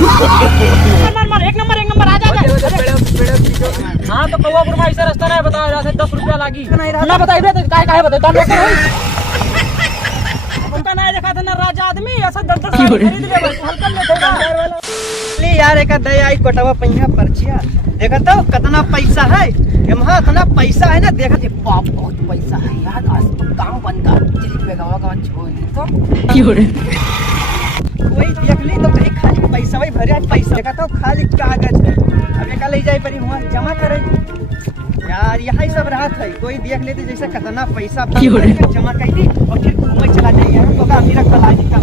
मार मार एक नंबर आ जा। हाँ तो कौवा गुरमा ऐसा रास्ता नहीं बता रहा है, 10 रुपया लागी ना बताई दे काहे बताई तो लोग उनका नहीं देखा था ना राजा आदमी ऐसा 10 खरीद ले हल्का ले यार एक दया आई कोटवा पहिया पर्चिया देखा तो कितना पैसा है एमहा इतना पैसा है ना देखा थे बाप बहुत पैसा है यार आज तो काम बनता चली पे गावा गावा छोड़ तो कोई देख ली तो कहीं खाली पैसा वही भरे पैसा देखा तो खाली कागज है अब एक ले जाए परी हुआ जमा करे यार यही सब राहत है कोई देख लेते जैसे कितना पैसा जमा कर दी और फिर घूमे चला जाए यार तो अमीर कलाजी का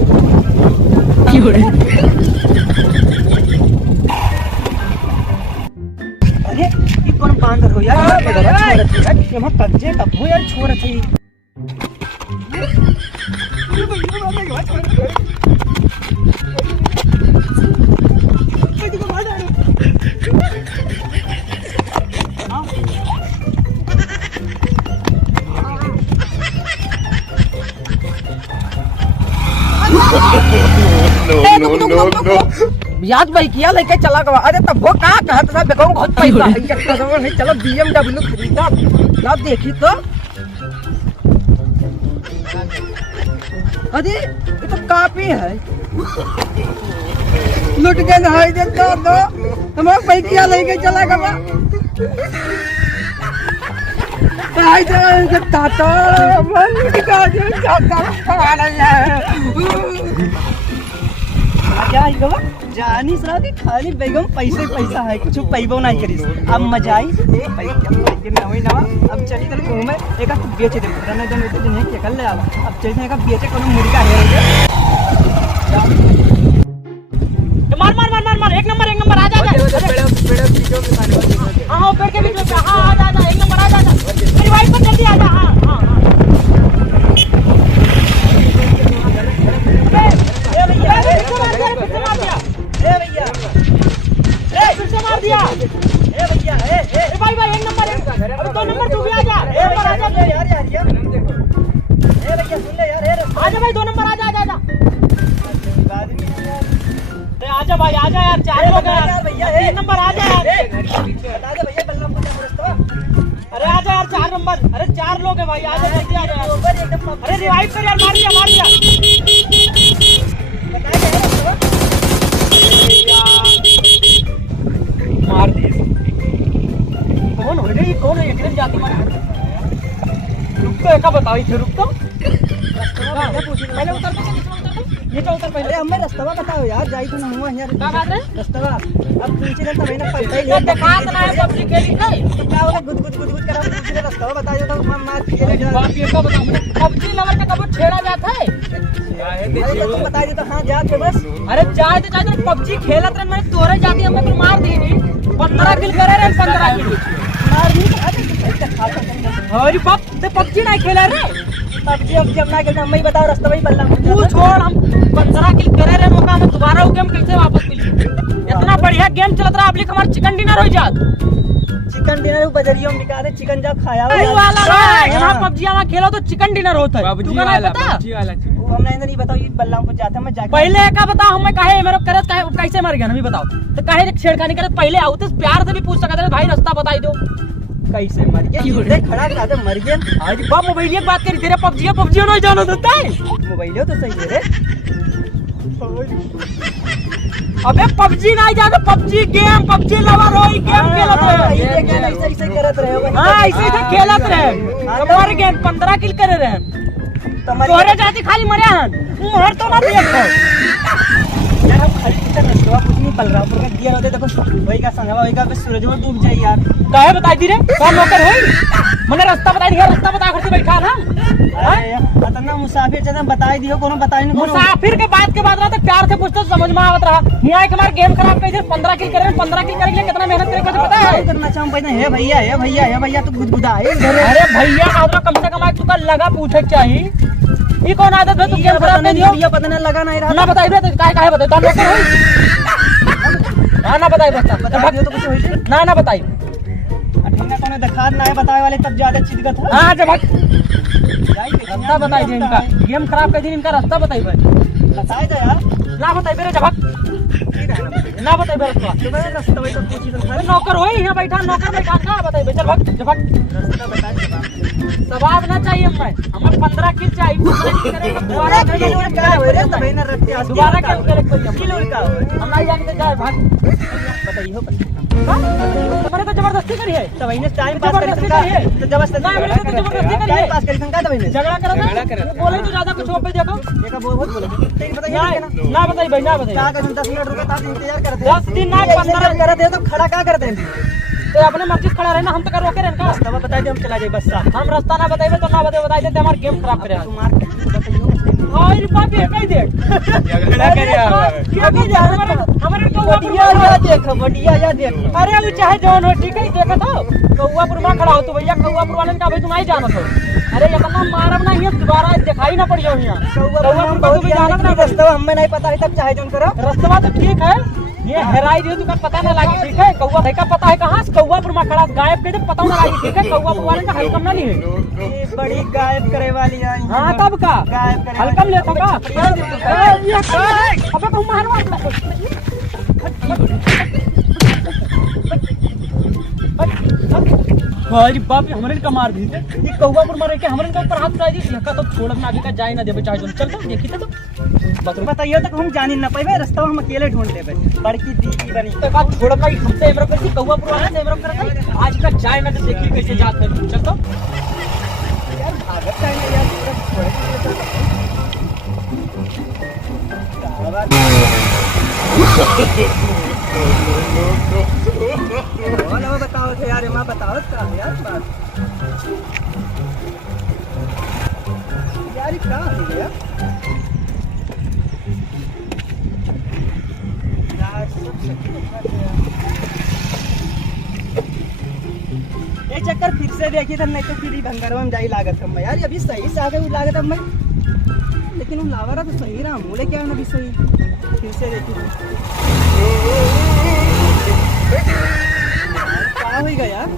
अरे ये कौन बांदर हो यार हम कब्जे का हो यार छोड़ थी No. याद भाई किया लेके चला गया अरे तब वो कहा कहता था बेगम बहुत पैसा है चलो BMW खरीदा ना देखी तो अरे ये तो काफी है लुट गए ना है तो हमारा पैसा लेके चला गया टाटा मन का जानी सराती खाली बेगम पैसे पैसा है कुछ पैबो नहीं करी अब मजा आई अब चली तक घूमे एक बेचे दे पुराना जन तो नहीं के कर ले अब चलते एक बेचे कोनो मुर्गा है मार मार मार मार मार एक नंबर आ जा हां पेड़ के बीच में हां आ जा एक नंबर आ जा मेरी वाइफ पर जल्दी आ जा हां हां मार दिया ए भैया ए भाई एक नंबर अरे 2 नंबर तू भी आ जा ए आ जा यार ए भैया सुन ले यार आ जा भाई 2 नंबर आ जा आजा भाई आजा यार 4 लोग हैं यार भैया 3 नंबर आ जा यार बता दे भैया बल्लम को रास्ता अरे आजा यार 4 नंबर अरे 4 लोग हैं भाई आजा जल्दी आ जा अरे रिवाइव कर यार मार दिया मार दिए कौन हो रे कौन है एकदम जाती मार रुक तो एक बताओ इधर रुक तो पहले उतर ये तो उतर पहले हमें रास्ता बताओ यार जाई तो ना हुआ यार क्या बात है रास्ता अब पूछे ना तब ना पैसा ले देखा तो ना है पबजी खेली नहीं तो क्या होगा गुद करा पूछे रास्ता बताइए तो हम मार खेले बाप ये का बताओ पबजी लवर का कब छेड़ा जाता है अरे तुम बताइए तो हां जा के बस अरे जाए तो जाए पबजी खेलत रहे मैं तोरे जाती हमने तो मार दी नहीं 15 किल करे रे 15 किल मार दी अरे बाप ते पबजी नहीं खेला रे पबजी अब जब ना खेलना मैं बताओ रास्ता वही बल्ला तू छोड़ हम 15 किल करे रे मौका में दोबारा वो गेम कैसे वापस मिली इतना बढ़िया गेम चलत रहा अब हमारा चिकन डिनर हो जात चिकन डिनर बजरियों में निकाले चिकन जा खाया वाला यहां पबजी में खेलो तो चिकन डिनर होता है तू का नहीं पता हमने नहीं बताओ ये बल्ला को जाते मैं जाके पहले का बताओ हमें काहे मेरे करत काहे कैसे मर गया नहीं बताओ तो काहे छेड़खानी करत पहले आओ तो प्यार से भी पूछ सकते थे भाई रास्ता बताई दो कैसे मर गया ये खड़ा करा दे मर गया आज बाप मोबाइल की बात करी तेरे पबजी नहीं जानो देता है मोबाइल तो सही है रे अबे पबजी नहीं जानो पबजी गेम पबजी लवर हो गेम खेलत रहे ऐसे करत रहे हां ऐसे खेलत रहे हमारे गेम 15 किल करे रहे तोरे जाती खाली मरे हन मर तो ना दिया यार हम खाली कितना रास्ता कुछ नहीं पल रहा ऊपर का गियर होते देखो वही का संगवा वही का बस सूरज में डूब जाए यार काहे बताई दी रे कौन नौकर होई मने रास्ता बताई दिया रास्ता बता कर बैठा ना इतना मुसाफिर चला बताई दियो कोनो बताई नहीं मुसाफिर के बात के बाद रहा तो प्यार से पूछते समझ में आवत रहा हिया के हमार गेम खराब कैसे 15 किल करे 15 किल करे कितना मेहनत करे कुछ पता है करना चाहूं पहले हे भैया तू गुदगुदा है अरे भैया का कम से कम आज तू लगा पूछे चाहिए ये कौन आदत है तू गेम खराब नहीं दियो ये पता नहीं लगा नहीं रहा ना बताई दे काहे बताई तो नौकर होई ना बताई बता दियो तो कुछ होई ना बताई अठंगा कोने दिखा ना है बताए वाले तब ज्यादा चिदगत है हां जब रास्ता बताई दे इनका गेम खराब कर दी इनका रास्ता बताई भाई बताए दे यार ना बताई मेरे जब ना बताइए रास्ता। तुम्हारे रास्ता वही तो पूछी तो अरे नौकर हो यहाँ बैठा, नौकर बैठा ना बताइए। चल भाग झपट। रास्ता बता दे। सवाब ना चाहिए हमें 15 किल चाहिए। दोबारा क्या हो रे तबे ना रख के दोबारा क्या करे कोई किलो का हम नहीं जानते जाए भाग। बताइए हो तुम्हारे तो जबरदस्ती करी है। तबे ने टाइम पास जबरदस्ती कर करी है। तो जबरदस्ती नहीं मैंने तो जबरदस्ती करी है। टाइम पास करी संका तबे ने झगड़ा करा था बोले तो ज्यादा कुछ हो पे देखो देखा बहुत बोले तेरी बताइए ना ना बताइए भाई ना बताइए। क्या कर 10 मिनट रुका था इंतजार करते 10 दिन ना 15 कर दे तो खड़ा क्या करते हैं तो अपने मर्जी से खड़ा रहना। हम तो कर रोके रहना। तब बता दे हम चला जाए बस साथ हम रास्ता ना बताइए तो ना बताइए तो हमारा गेम खराब करे। तुम्हार बताइए और बात ये कह दे झगड़ा कर यार क्या कह जा हमारे बढ़िया या देख बढ़िया या देख अरे वो चाहे जौन हो ठीक है देखा तो कौआपुर में खड़ा हो तो भैया कौआपुर वाले का भाई तुम नहीं जाना तो अरे इतना मारब ना ये दोबारा दिखाई ना पड़ जाओ यहाँ कौआपुर को भी जाना ना रास्ता हमें नहीं पता है तब चाहे जोन करो रास्ता तो ठीक है ये हेराई जो तुमको पता ना लगी ठीक है कौआ भाई का पता है कहाँ से कौआपुर में खड़ा गायब के पता ना लगी ठीक है कौआपुर वाले का हल्कम ना लिए ये बड़ी गायब करे वाली है हाँ तब का गायब करे हल्कम ले तो का अबे तुम मारो अरे बाप रे हमरे का मार दी ये कौआपुर मारे के हमरे के ऊपर हाथ उठा दी का तो छोड़ब ना आगे का जाए ना देबे चाहे जो चल तो देखी तो बस बताइए तक हम जानी ना पाइबे रास्ता हम अकेले ढूंढ लेबे बड़की दीदी बनी तो बात छोड़ब ना हमसे एमरो करती कौआपुर वाले से एमरो करता आज का जाए ना तो देखी कैसे जात है चल तो यार भागत टाइम यार छोड़ वाला बताओ थे यार मां बताओ का यार बात यार क्या है यार ये चक्कर फिर से देखी था नहीं तो फिर ही भंगारवा में जाई लागत हम यार अभी सही से आगे लागत हम लेकिन वो लावारा तो सही रहा बोले क्या ना भी सही फिर से देखी क्या होगा यार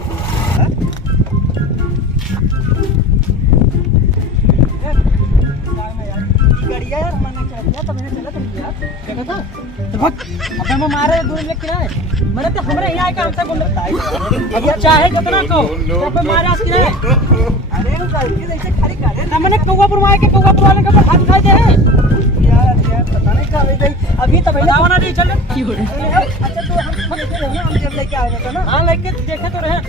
गाड़िया यार मैंने क्या किया तब मैंने चला यार देखा था अबे मैं मारे दूर लेके आए मैंने तो हमरे यहाँ का हमसे बोल रहा अब चाहे कितना को तो मारे आज की अरे वो गलती से ऐसे खाली करे ना मैंने कौआपुर में आए के कौआपुर वाले के ऊपर हाथ खाए दे यार यार पता नहीं क्या हो गई अभी तो मैंने बताओ ना नहीं चल अच्छा तो हम लेके रहे ना हम जब लेके आए थे ना हाँ लेके देखे तो रहे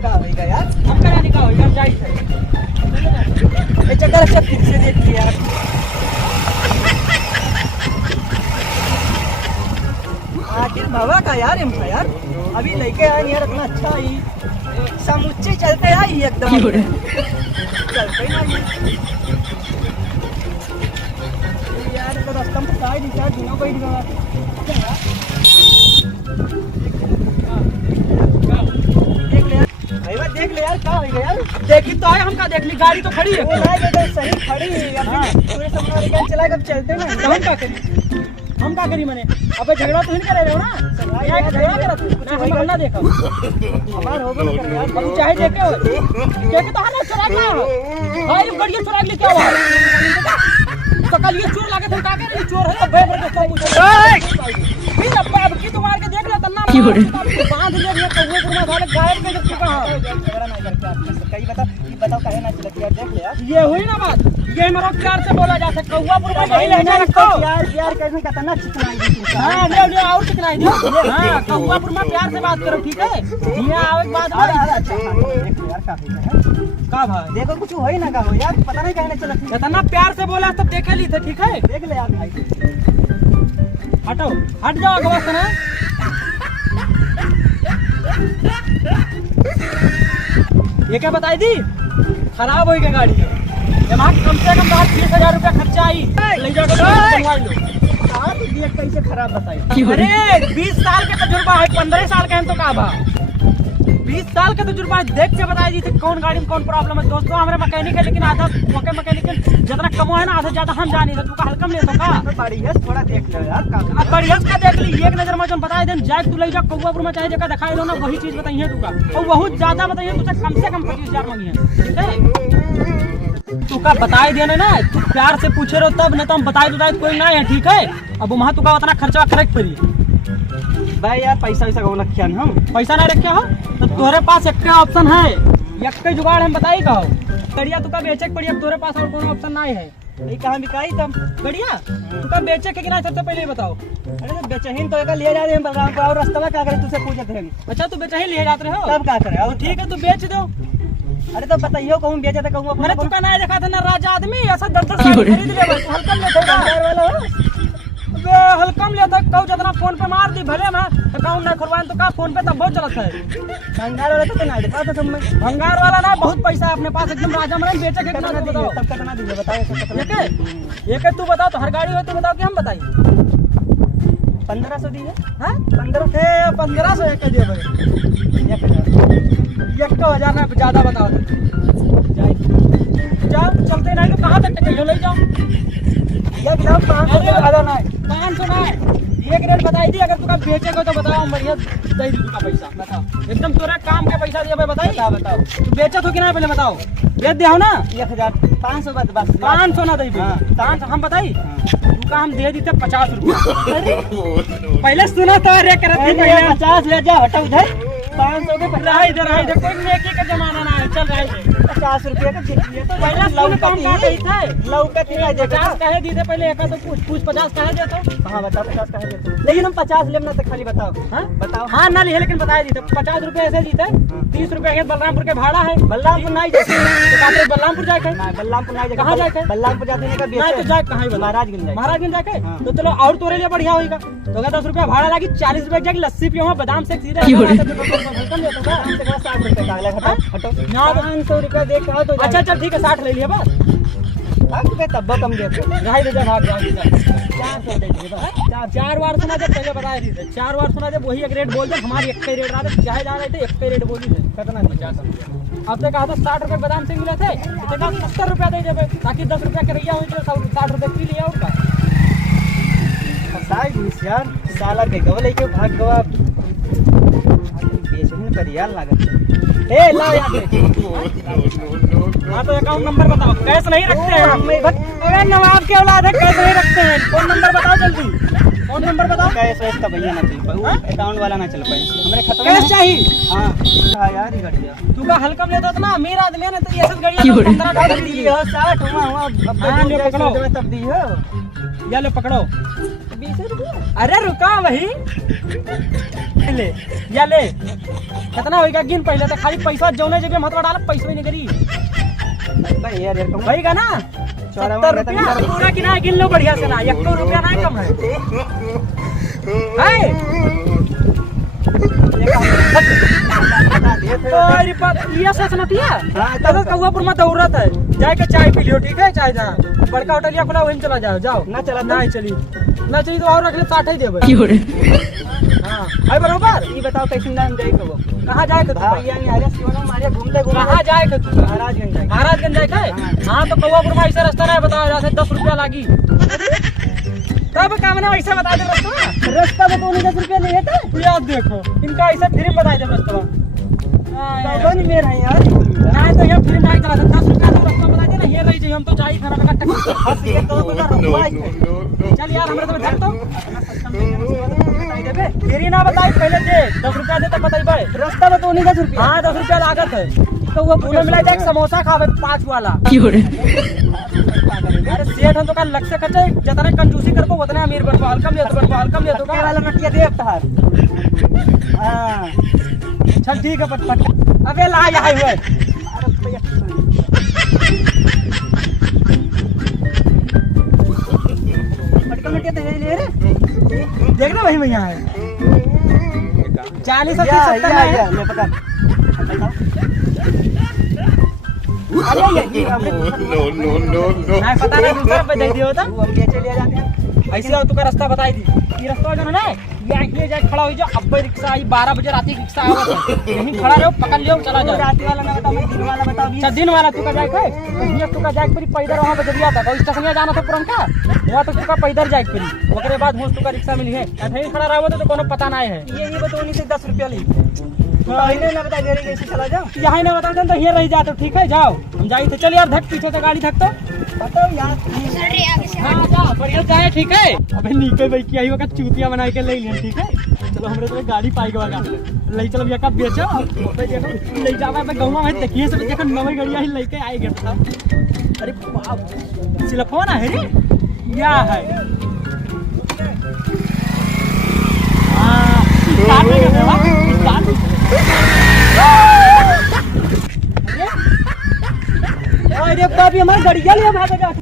क्या होगा यार हम कराने का होगा जाई थे ये चक्कर अच्छा फिर से देख लिया यार आखिर बाबा का यार हम था यार अभी लेके आए यार इतना अच्छा ही समुच्चे चलते हैं ही एकदम चलते ना यार तो रास्ता में साइड चार दिनों को ही दिखा देख ले यार क्या होगा यार देखी तो है हमका देख ली गाड़ी तो खड़ी है वो नहीं तो सही खड़ी है अभी पूरे समय क्या चला कब चलते ना तो हम क्या करी मैंने अबे झगड़ा तो नहीं करे रहे हो ना यहाँ का झगड़ा करा तू ना हम ना देखा हमार हो गया कर यार अब चाहे देखे हो देखे तो हमें चुरा क्या हो भाई गड़िया चुरा ले क्या हुआ तो कल ये चोर लागे थे का करे ये चोर है तो बेबर के सब पूछो फिर अब की तुम्हारे के देख ले तना बांध ले ये कौवे पुरमा वाले गायब में जब कहां झगड़ा ना करके कहीं बताओ काहे ना चलत यार देख ले यार ये हुई ना बात ये मेरा प्यार से बोला जा सकता कौआपुर में यही लहजा रखो यार प्यार कैसे कहता ना चिकनाई दी हां ले और चिकनाई दो हां कौआपुर में प्यार से बात करो ठीक है ये आवे बात अच्छा देख यार काफी है का भाई देखो कुछ हो ही ना का हो यार पता नहीं कहने चलत इतना प्यार से बोला तब देखे ली थे ठीक है देख ले यार भाई हटो हट जाओ अगवा से ना ये क्या बताई दी खराब हो गई गाड़ी दिमाग कम से कम 20,000 रुपया खर्चा आई ले जाकर बनवा लो आप देख कैसे खराब बताई अरे 20 साल का तजुर्बा है 15 साल का है तो का भा 20 साल का तजुर्बा है देख के बताई दी थी कौन गाड़ी में कौन प्रॉब्लम है दोस्तों हमारे मैकेनिक है लेकिन आधा मौके मैकेनिक जितना कम है ना आधा ज्यादा हम जानी थे तू का हल्कम ले तो का बढ़िया थोड़ा देख लो यार का अब बढ़िया का देख ली एक नजर में जो बताए देन जाए तू ले जा कौआपुर में चाहे जगह दिखाई लो ना वही चीज बताइए तू का और बहुत ज्यादा बताइए तुझे कम से कम 25,000 मांगी है ठीक है तू का बताए देना ना तू प्यार से पूछे रहो तब न तो हम बताए कोई ना है ठीक है अब वहाँ तू का उतना खर्चा करेक्ट पड़ी भाई यार पैसा वैसा को रखिया हम पैसा नहीं रखे हो तो तोरे पास एक ऑप्शन है, एक जुगाड़ हम बताई कहो कड़िया तुका बेचे के पड़ी, अब तोरे पास और कोनो ऑप्शन नहीं है। ये कहाँ बिकाई तब बढ़िया तुका बेचे के किना सबसे पहले बताओ। अरे तो बेचहीन तो एक लिए जा रहे हैं बलराम को, और रास्ता क्या करे तुझसे पूछे थे। अच्छा तू बेचे ही लिए जाते हो, तब क्या करे। और ठीक है तू बेच दो। अरे तो बताइयो कहूँ बेचे तो कहूँ मैंने तुका नहीं देखा था ना राजा आदमी ऐसा 10-10 साल खरीद ले बस हल्का ले था वाला हो। बे हल्का ले था कहू जितना फोन पे मार दी भले मैं अकाउंट ना खुलवाए तो का फोन पे तब बहुत चलत है। भंगार वाला तो नहीं देखा था तुम में। भंगार वाला ना बहुत पैसा है अपने पास एकदम राजा में बेचे के कितना दे बताओ। तब कितना दीजिए बताओ। एक तू बताओ तो हर गाड़ी हो तो बताओ कि हम बताई 1500 दिए। हाँ 1500 एक दिए भाई 1000 ना ज्यादा बताओ जाओ चलते नहीं तो कहाँ तक टिकट ले जाओ। ये गिलास 500 से ज्यादा नहीं। 500 ना एक रेट बताई थी, अगर तुका बेचेगा तो बताओ बढ़िया दे दी तुका पैसा बताओ एकदम तोरा काम के पैसा दिया बताई बताओ तू बेचा तो कि ना पहले बताओ बेच दिया हो ना 1500 बस 500 ना दे 500 हम बताई तुका हम दे देते 50 रुपया। पहले सुना तो रे करत थी पहले 50 ले जा हटा उधर 500 के रहा इधर कोई नेकी का जमाना ना है चल रहा है 50 रुपये का जितने तो पहले सुन काम का कही था लौकत ही नहीं देगा। 50 कहे दी थे पहले एक तो पूछ 50 कहे देता हाँ बताओ 50 कहे देते लेकिन हम 50 लेना तो खाली बताओ। हाँ बताओ हाँ ना लिए लेकिन बताया दी 50 रुपए ऐसे जीते 30 रुपए बलरामपुर के भाड़ा है। बलरामपुर नहीं जाते तो कहते बलरामपुर जाके बलरामपुर नहीं कहाँ जाके बलरामपुर जाने का नहीं तो जाए कहाँ महाराजगंज जाके तो चलो और तोरे लिए बढ़िया होगा तो 10 रुपया भाड़ा लगी 40 रुपए जाके लस्सी पियो बादाम से सीधे 60 रुपये का हटो 500 रुपये दे के तो अच्छा चल ठीक है 60 ले लिया बस तब कम देते ढाई दे भाग 400 दे दिए बस 4 बार सुना जब पहले बताया थी 4 बार सुना जब वही एक रेट बोल दे हमारी एक ही रेट रहा था चाहे जा रहे थे एक ही रेट बोली थे कितना 50 रुपया अब तक कहा था 60 रुपए बादाम से मिले थे तो कहा 70 रुपया दे देवे ताकि 10 रुपया के रैया हुई तो 60 रुपए पी लिया और का यार साला के गवले के भाग गवा बेचने पर यार लागत ए ला यार हाँ तो अकाउंट नंबर बताओ कैश नहीं रखते हैं अरे नवाब के औलाद है कैश नहीं रखते हैं फोन नंबर बताओ जल्दी फोन नंबर बताओ कैश वैस का भैया ना चल पाए अकाउंट वाला ना चल पाए हमरे खत्म कैश चाहिए हाँ यार ही घट गया तू का हल्का लेता था ना अमीर आदमी है ना तो ये सब गाड़ियां 15 दी हो 60 हुआ हाँ, ले पकड़ो। तब दी हो या ले पकड़ो 20 रुपये अरे रुका वही ले या ले कितना होगा गिन पहले तो खाली पैसा जौने जगह मत डाल पैसा ही नहीं करी भाई यार होगा ना 70 रुपया पूरा किराया गिन लो बढ़िया से ना 1 रुपया ना कम है ये सच नतिया तब कौआपुर में दौड़त है जाके चाय पी लियो ठीक है चाय जहाँ बड़का होटलिया खुला वहीं चला जाओ जाओ ना चला नहीं चली ना चाहिए तो और रख ले 60 ही देबे हाँ है बरोबर ये बताओ कैसे नाम जाए को कहाँ जाए तो भाई यानी अरे सिवाना मारे घूमले कहाँ जाए तो महाराजगंज जाए महाराजगंज जाए हाँ तो कौआपुर में ऐसा रास्ता नहीं बताओ यहाँ से 10 रुपया लागी तब काम ना ऐसा बता दे रास्ता बताओ 10 रुपया नहीं है तू याद देखो इनका ऐसा फ्री में बता दे रास्ता नहीं मेरा है यार नहीं तो ये फ्री में चला 10 रुपया तो रास्ता बता दे ना ये रही चाहिए हम तो चाहिए खाना का बस ये तो चल यार हमरे तो बैठ तो फ्री ना बताई पहले दे 10 रुपया दे तब बताई रास्ता बताओ 10 रुपया हाँ 10 रुपया लागत है तो वो पूरे मिला जाए समोसा खावे 5 वाला अरे सेठ हम तो का लक्ष्य कटे जितना कंजूसी करबो उतना अमीर बनबो हल्कम ले तो वाला नटिया दे तहार हां चल ठीक है पट अबे ला यहाँ हुए पटका नटिया दे ले रे देख ना भाई मैं यहाँ है 40 और 70 या ले पकड़ अरे ये no. नहीं पता नहीं दूसरा पे दे दियो तो वो हम बेचे ले जाते हैं ऐसे और तुका रास्ता बताई दी ये रास्ता जो है ना ये जाके खड़ा हो जा अब रिक्शा आई 12 बजे रात की रिक्शा आवत है यहीं खड़ा रहो पकड़ लियो चला जाओ रात वाला ना बताओ दिन वाला बताओ अच्छा दिन वाला तुका जाए है ये तुका जाए परी पैदल वहां पे जरिया था कोई स्टेशन जाना था पुरनका वहां तो तुका पैदल जाए परी ओकरे बाद होश तुका रिक्शा मिली है कहीं खड़ा रहो तो कोनो पता नहीं है ये बताओ नहीं से 10 रुपया ली पहले ना बता दे रही कैसे चला जाओ यहाँ नहीं बता तो ये रह जाते ठीक है जाओ हम जाए थे चल यार धक पीछे से गाड़ी धक तो बताओ यार। हाँ आजा बढ़िया जाए ठीक है। अबे नीचे भाई की आई होगा चूतिया बना के ले लिया ठीक है। चलो हमरे तो गाड़ी पाई गवा ले चलो भैया का बेचो देखो ले जावा मैं गांव में देखिए सब देखो नवी गाड़ी आई लेके आई गया था। अरे बाप सिलफोन है रे क्या है। हां स्टार्ट नहीं कर रहा स्टार्ट। अरे बाप ये हमारी गाड़ियां ले भाग जा।